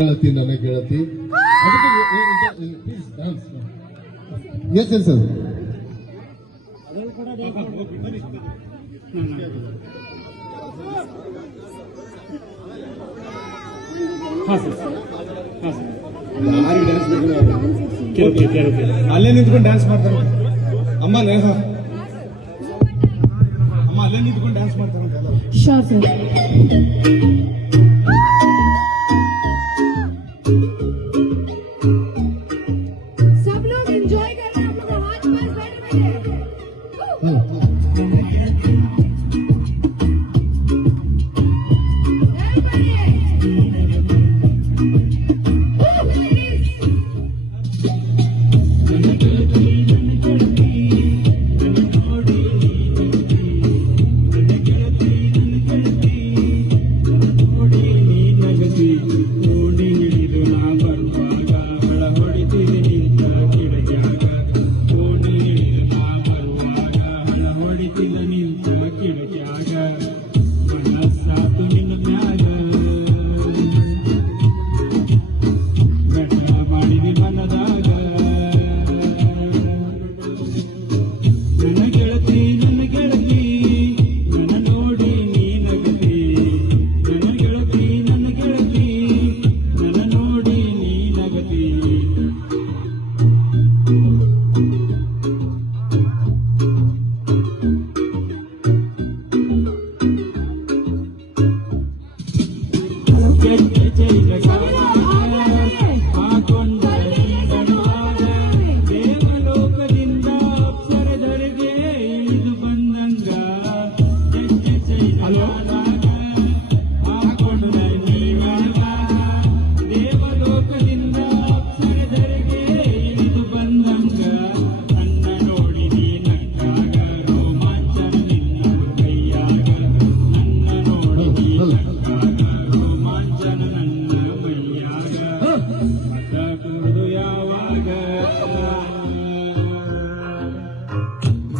ಗೆಳತಿ ನನ್ನ ಗೆಳತಿ please dance. Yes yes sir. ಅಲ್ಲೇ ನಿಂತ್ಕೊಂಡು ಡ್ಯಾನ್ಸ್ ಮಾಡ್ತಾರೆ ಅಮ್ಮ. ಅಮ್ಮ ಅಲ್ಲೇ ನಿಂತ್ಕೊಂಡು ಡ್ಯಾನ್ಸ್ ಮಾಡ್ತಾರೆ. सब लोग एंजॉय कर रहे हैं, अपने हाथ पर बैठे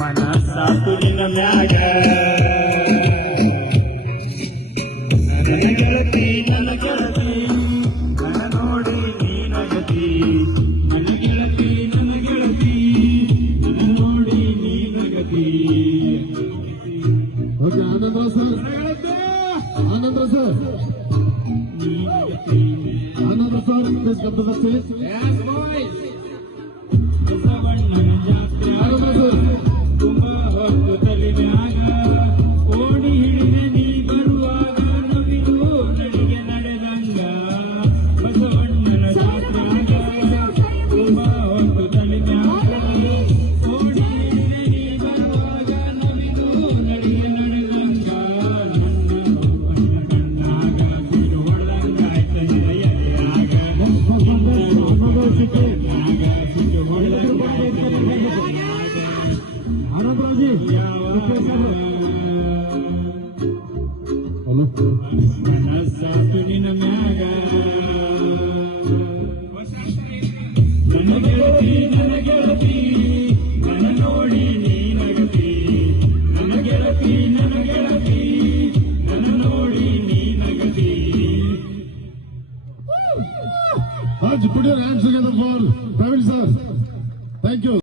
ಮನಸ್ಸಾತುಲಿನ ಮ್ಯಾಗ ನನ್ನ ಗೆಳತಿ ನನ್ನ ಗೆಳತಿ ನನ್ನ ನೋಡಿ ನೀನಗತಿ. ನನ್ನ ಗೆಳತಿ ನನ್ನ ಗೆಳತಿ ನನ್ನ ನೋಡಿ ನೀನಗತಿ. ಓಕೆ, ಆನಂದ್ರ ಸರ್. ಆನಂದ್ರ ಸರ್. ಆನಂದ್ರ sir, please come to the stage. ಬಸವಣ್ಣನ ಜಾತ್ರೆ ಆನಂದ್ರ ಸರ್. ತುಂಬಾ ಹೊತ್ತು ತಲೆಮ್ಯಾಗ ಓಡಿ ಹಿಡಿದ ನೀ ಬರುವಾಗ ನವಿಲು ನಡಿಗೆ ನಡೆದಂಗ. ಬಸವಣ್ಣನ ಜಾತ್ರೆಯಾಗ ತುಂಬಾ ಹೊತ್ತು ತಲೆಮ್ಯಾಗ ಓಡಿ ಹಿಡಿದ ನೀ ಬರುವಾಗ ನವಿಲು ನಡಿಗೆ ನಡೆದಂಗ. ನನ್ನ ಕಣ್ಣಾಗ ಸಿರು ಒಳ್ಳಂಗಾಯ್ತ ಎದೆಯಾಗ. ಹಲೋ.